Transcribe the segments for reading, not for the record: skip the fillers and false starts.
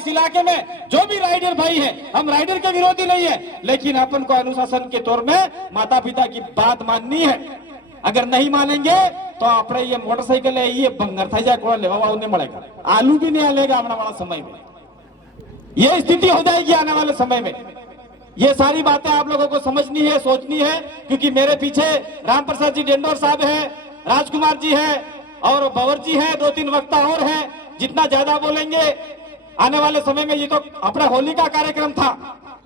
इस इलाके में जो भी राइडर भाई है, हम राइडर के विरोधी नहीं है, लेकिन अपन को अनुशासन के तौर में माता पिता की बात माननी है। अगर नहीं मानेंगे तो अपने ये मोटरसाइकिल है ये बंगर था जाए लेवा उन्हें मिलेगा, आलू भी नहीं आलेगा आने वाला समय में। ये स्थिति हो जाएगी आने वाले समय में। ये सारी बातें आप लोगों को समझनी है, सोचनी है, क्योंकि मेरे पीछे राम प्रसाद जी डेंडोर साहब है, राजकुमार जी है और भंवर जी है, 2-3 वक्ता और हैं। जितना ज्यादा बोलेंगे आने वाले समय में, ये तो अपना होली का कार्यक्रम था,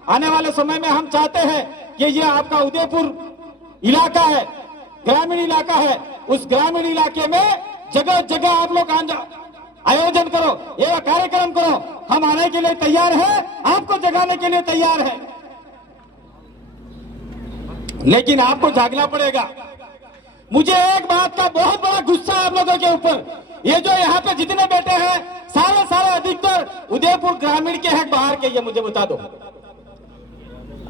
आने वाले समय में हम चाहते हैं कि ये आपका उदयपुर इलाका है, ग्रामीण इलाका है, उस ग्रामीण इलाके में जगह जगह आप लोग आयोजन करो, ये कार्यक्रम करो। हम आने के लिए तैयार हैं, आपको जगाने के लिए तैयार हैं, लेकिन आपको जागना पड़ेगा। मुझे एक बात का बहुत बड़ा गुस्सा है आप लोगों के ऊपर। ये जो यहाँ पे जितने बैठे हैं सारे अधिकतर उदयपुर ग्रामीण के हैं, बाहर के? ये मुझे बता दो।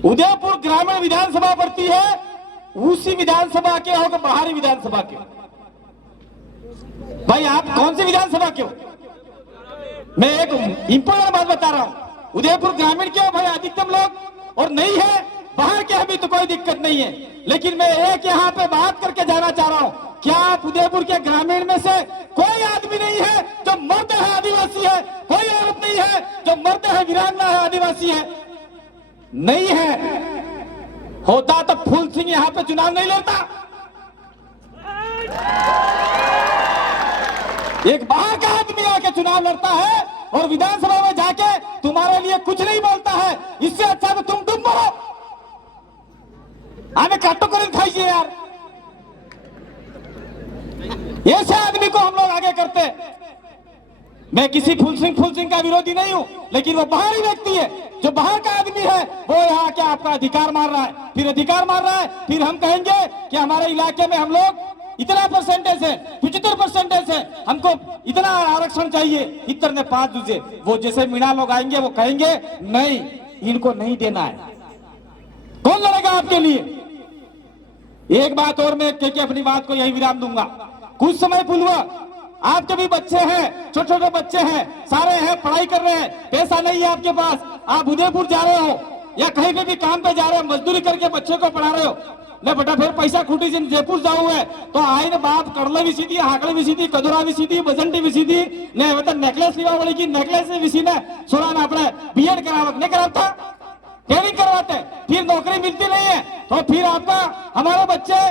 उदयपुर ग्रामीण विधानसभा पड़ती है, उसी विधानसभा के हो कि बाहरी विधानसभा के? भाई आप कौन सी विधानसभा के हो? मैं एक इंपॉर्टेंट बात बता रहा हूं, उदयपुर ग्रामीण के हो भाई अधिकतम लोग, और नहीं है बाहर के अभी तो कोई दिक्कत नहीं है। लेकिन मैं एक यहाँ पे बात करके जाना चाह रहा हूं, क्या आप उदयपुर के ग्रामीण में से कोई आदमी नहीं है जो मर्द है आदिवासी है? कोई औरत नहीं है जो मर्द है वीरांगना है आदिवासी है? नहीं है। होता तो फूल सिंह यहाँ पे चुनाव नहीं लड़ता। एक बाहर का आदमी आके चुनाव लड़ता है और विधानसभा में जाके तुम्हारे लिए कुछ नहीं बोलता है। इससे अच्छा तो तुम डूब मरो, हमें काटो कर खाइए यार। ऐसे आदमी को हम लोग आगे करते हैं। मैं किसी फूल सिंह का विरोधी नहीं हूं, लेकिन वो बाहरी व्यक्ति है, जो बाहर का आदमी है वो यहाँ के आपका अधिकार मार रहा है, फिर अधिकार मार रहा है, फिर हम कहेंगे कि हमारे इलाके में हम लोग इतना परसेंटेज है, 75% है, हमको इतना आरक्षण चाहिए, इतर ने 5 दूसरे। वो जैसे मीणा लोग आएंगे वो कहेंगे नहीं इनको नहीं देना है। कौन लड़ेगा आपके लिए? एक बात और मैं कह के अपनी बात को यही विराम दूंगा। कुछ समय पूर्व आपके भी बच्चे हैं, छोटे छोटे बच्चे हैं, सारे हैं, पढ़ाई कर रहे हैं, पैसा नहीं है आपके पास, आप उदयपुर जा रहे हो या कहीं पे भी काम पे जा रहे हो, मजदूरी करके बच्चे को पढ़ा रहे हो, ने बेटा फिर पैसा खूटी जिन जयपुर जाऊ है तो आई ने बाप करले भी सीधी, हाकड़े भी सीधी, कदुरा भी सीधी, बजंटी भी सीधी ने नेकलेस लेवा वाली की नेकलेस भी सीधे सोना ने अपने बीएड करावत नहीं कराता, ट्रेनिंग करवाते, फिर नौकरी मिलती नहीं है तो फिर आपका हमारे बच्चे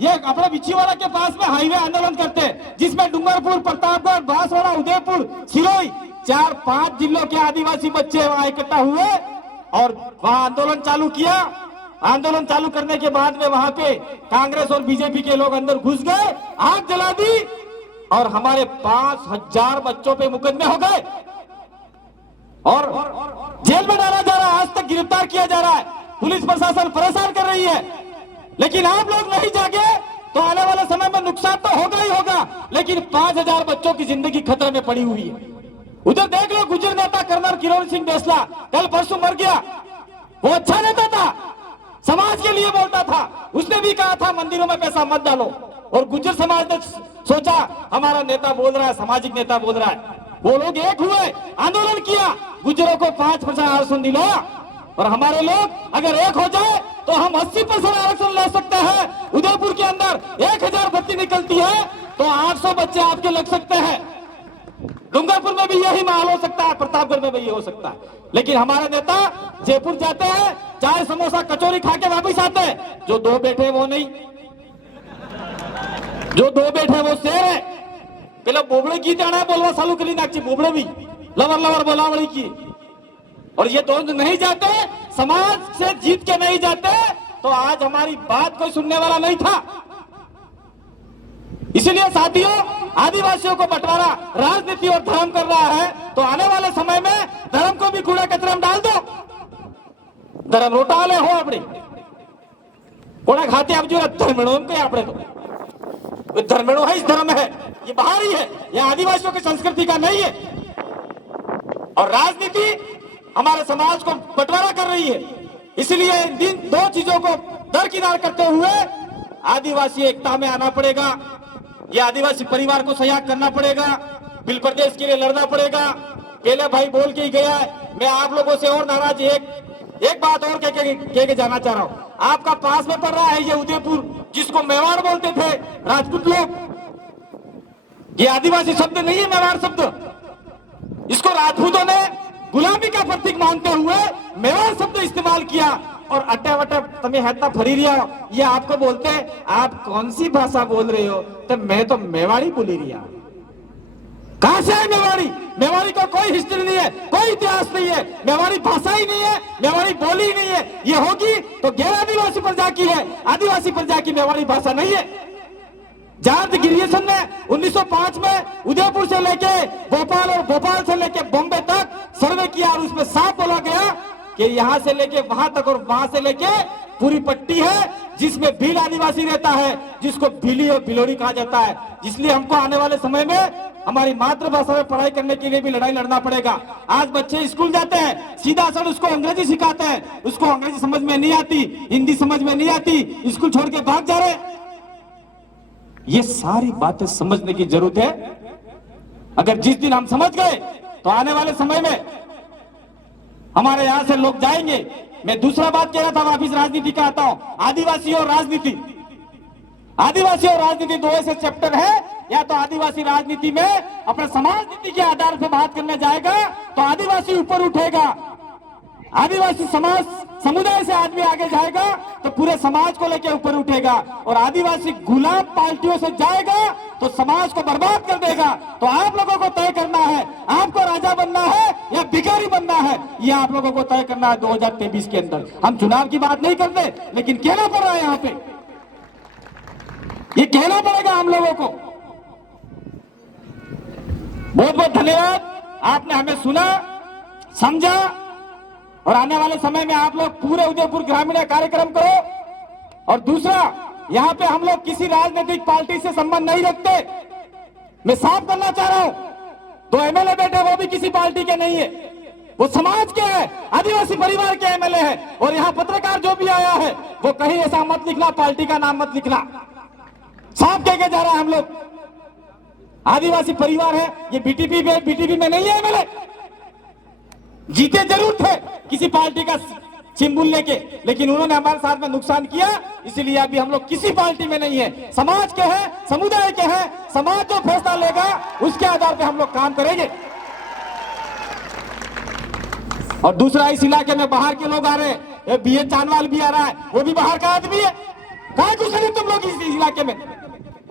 ये अपने बिछीवाड़ा के पास में हाईवे आंदोलन करते हैं, जिसमें डूंगरपुर, प्रतापगढ़, बांसवाड़ा, उदयपुर, सिरोही 4-5 जिलों के आदिवासी बच्चे वहां इकट्ठा हुए और वहां आंदोलन चालू किया। आंदोलन चालू करने के बाद में वहां पे कांग्रेस और बीजेपी के लोग अंदर घुस गए, आग जला दी और हमारे 5000 बच्चों पे मुकदमे हो गए और जेल में डाला जा रहा है, आज तक गिरफ्तार किया जा रहा है। पुलिस प्रशासन परेशान कर रही है, लेकिन आप लोग नहीं जागे तो आने वाले समय में नुकसान तो होगा ही होगा, लेकिन 5000 बच्चों की जिंदगी खतरे में पड़ी हुई है। उधर देख लो गुजर नेता कर्नल किरोड़ सिंह बेसला कल परसों मर गया। वो अच्छा नेता था, समाज के लिए बोलता था, उसने भी कहा था मंदिरों में पैसा मत डालो, और गुजर समाज ने सोचा हमारा नेता बोल रहा है, सामाजिक नेता बोल रहा है, वो लोग एक हुए, आंदोलन किया, गुजरों को 5% आरक्षण दिलाया। और हमारे लोग अगर एक हो जाए तो हम 80% आरक्षण ले सकते हैं। उदयपुर के अंदर 1000 बत्ती निकलती है तो 800 बच्चे आपके लग सकते हैं। डूंगरपुर में भी यही माहौल हो सकता है, प्रतापगढ़ में भी ये हो सकता है। लेकिन हमारे नेता जयपुर जाते हैं, चाय समोसा कचौरी खा के वापिस आते हैं। जो 2 बैठे वो नहीं, जो 2 बैठे वो शेर है। पहले बोबड़े की जाना बोलवा चालू करी नाची, बोबड़े भी लवर लवर बोलावड़ी की, और ये 2 नहीं जाते, समाज से जीत के नहीं जाते तो आज हमारी बात कोई सुनने वाला नहीं था। इसलिए साथियों, आदिवासियों को बंटवारा राजनीति और धर्म कर रहा है तो आने वाले समय में धर्म को भी कूड़ा कचरे में डाल दो। धर्म रोटाले हो अपनी कोड़ा खाते आप जो धर्मणों के आपने तो धर्मणो है, इस धर्म है, ये बाहरी है, ये आदिवासियों की संस्कृति का नहीं है। और राजनीति हमारे समाज को बंटवारा कर रही है। इसलिए इन 2 चीजों को दरकिनार करते हुए आदिवासी एकता में आना पड़ेगा। ये आदिवासी परिवार को सहयोग करना पड़ेगा, बिल प्रदेश के लिए लड़ना पड़ेगा। केले भाई बोल के ही गया है। मैं आप लोगों से और नाराज एक बात और कह के जाना चाह रहा हूं। आपका पास में पड़ रहा है ये उदयपुर, जिसको मेवाड़ बोलते थे राजपूत लोग। ये आदिवासी शब्द नहीं है मेवाड़ शब्द। इसको राजपूतों ने गुलामी का प्रतीक मानते हुए मेवाड़ शब्द इस्तेमाल किया। और अटे वटे तुम्हें हेतना फरी रिया, ये आपको बोलते हैं आप कौन सी भाषा बोल रहे हो? तो मैं तो मेवाड़ी बोली रिया। कहां से है मेवाड़ी? मेवाड़ी का कोई हिस्ट्री नहीं है, कोई इतिहास नहीं है, मेवाड़ी भाषा ही नहीं है, मेवाड़ी बोली ही नहीं है। ये होगी तो गैर आदिवासी प्रजा की है, आदिवासी प्रजा की मेवाड़ी भाषा नहीं है। जॉर्ज गिरियसन ने 1905 में उदयपुर से लेके भोपाल और भोपाल से लेके बॉम्बे तक सर्वे किया और उसमें साफ बोला गया कि यहां से लेके वहां तक और वहां से लेके पूरी पट्टी है जिसमें भील आदिवासी रहता है, जिसको भीली और भिलोड़ी कहा जाता है। इसलिए हमको आने वाले समय में हमारी मातृभाषा में पढ़ाई करने के लिए भी लड़ाई लड़ना पड़ेगा। आज बच्चे स्कूल जाते हैं, सीधा सर उसको अंग्रेजी सिखाते हैं, उसको अंग्रेजी समझ में नहीं आती, हिंदी समझ में नहीं आती, स्कूल छोड़ के भाग जा रहे। ये सारी बातें समझने की जरूरत है। अगर जिस दिन हम समझ गए तो आने वाले समय में हमारे यहां से लोग जाएंगे। मैं दूसरा बात कह रहा था, वापिस राजनीति का आता हूं। आदिवासी और राजनीति, आदिवासी और राजनीति दो ऐसे चैप्टर है। या तो आदिवासी राजनीति में अपने समाज नीति के आधार पर बात करने जाएगा तो आदिवासी ऊपर उठेगा, आदिवासी समाज समुदाय से आदमी आगे जाएगा तो पूरे समाज को लेकर ऊपर उठेगा। और आदिवासी गुलाम पार्टियों से जाएगा तो समाज को बर्बाद कर देगा। तो आप लोगों को तय करना है, आपको राजा बनना है या भिखारी बनना है, ये आप लोगों को तय करना है 2023 के अंदर। हम चुनाव की बात नहीं करते, लेकिन कहना पड़ रहा है यहाँ पे, ये कहना पड़ेगा हम लोगों को। बहुत बहुत धन्यवाद, आपने हमें सुना, समझा। और आने वाले समय में आप लोग पूरे उदयपुर ग्रामीण कार्यक्रम करो। और दूसरा, यहां पे हम लोग किसी राजनीतिक पार्टी से संबंध नहीं रखते। मैं साफ करना चाह रहा हूं, दो एमएलए बैठे वो भी किसी पार्टी के नहीं है, वो समाज के हैं, आदिवासी परिवार के एमएलए हैं। और यहां पत्रकार जो भी आया है वो कहीं ऐसा मत लिखना, पार्टी का नाम मत लिखना। साफ कह के जा रहा है, हम लोग आदिवासी परिवार है, ये बीटीपी में नहीं है एमएलए। जीते जरूर थे किसी पार्टी का सिंबल लेके, लेकिन उन्होंने हमारे साथ में नुकसान किया, इसीलिए अभी हम लोग किसी पार्टी में नहीं है। समाज के हैं, समुदाय के हैं, समाज जो फैसला लेगा उसके आधार पे हम लोग काम करेंगे। और दूसरा, इस इलाके में बाहर के लोग आ रहे हैं, बीए चांदवाल भी आ रहा है, वो भी बाहर का आदमी है। कहा कुछ नहीं तुम लोग इस इलाके में,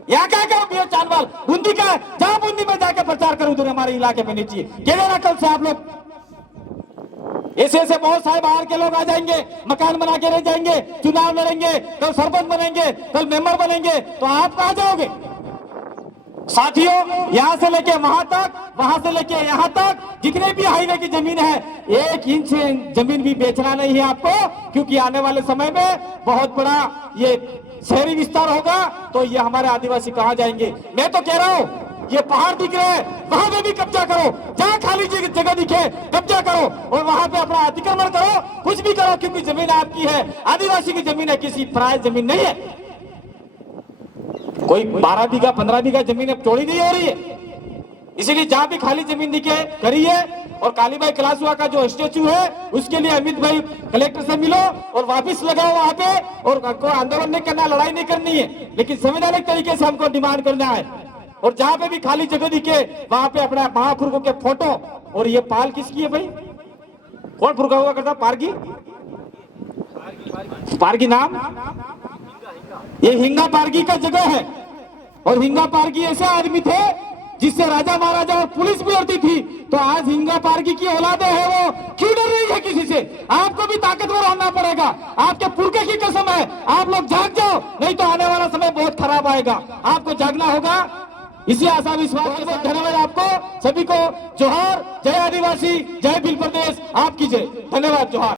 यहाँ क्या करो बीए चांदवाल बूंदी का, जहां बूंदी में जाकर प्रचार करो उधर हमारे इलाके में नहीं चाहिए। कह देना कल से आप लोग, ऐसे बहुत सारे बाहर के लोग आ जाएंगे, मकान बना के रह जाएंगे, चुनाव लड़ेंगे, कल सरपंच बनेंगे, कल मेंबर बनेंगे, तो आप कहां जाओगे? साथियों, यहां से लेके वहां तक, वहां से लेके यहां तक जितने भी हाईवे की जमीन है, 1 इंच जमीन भी बेचना नहीं है आपको, क्योंकि आने वाले समय में बहुत बड़ा ये शहरी विस्तार होगा। तो ये हमारे आदिवासी कहां जाएंगे? मैं तो कह रहा हूं, ये पहाड़ दिख रहे हैं, वहां पे भी कब्जा करो, जहां खाली जगह दिखे कब्जा करो और वहां पे अपना अतिक्रमण करो, कुछ भी करो, क्योंकि जमीन आपकी है, आदिवासी की जमीन है, किसी पराय जमीन नहीं है। कोई 12 बीघा 15 बीघा जमीन अब चोरी नहीं हो रही है। इसीलिए जहां भी खाली जमीन दिखे करिए। और कालीबाई कलासुआ का जो स्टेचू है उसके लिए अमित भाई कलेक्टर से मिलो और वापिस लगाओ वहां पे। और कोई आंदोलन नहीं करना, लड़ाई नहीं करनी है, लेकिन संवैधानिक तरीके से हमको डिमांड करना है। और जहां पे भी खाली जगह दिखे वहां पे अपने महापुरुषों के फोटो। और ये पाल किसकी है भाई? कौन पुरखा हुआ करता? पारगी, पारगी नाम, ये हिंगा पारगी का जगह है। और हिंगा पारगी ऐसे आदमी थे जिससे राजा महाराजा और पुलिस भी लड़ती थी। तो आज हिंगा पारगी की औलादे है, वो क्यों डर रही है किसी से? आपको भी ताकतवर होना पड़ेगा, आपके पुरखे की कसम है। आप लोग जाग जाओ, नहीं तो आने वाला समय बहुत खराब आएगा। आपको जागना होगा। इसी आशा विश्वास के साथ धन्यवाद आपको सभी को। जोहार, जय आदिवासी, जय भील प्रदेश, आपकी जय। धन्यवाद, जोहार।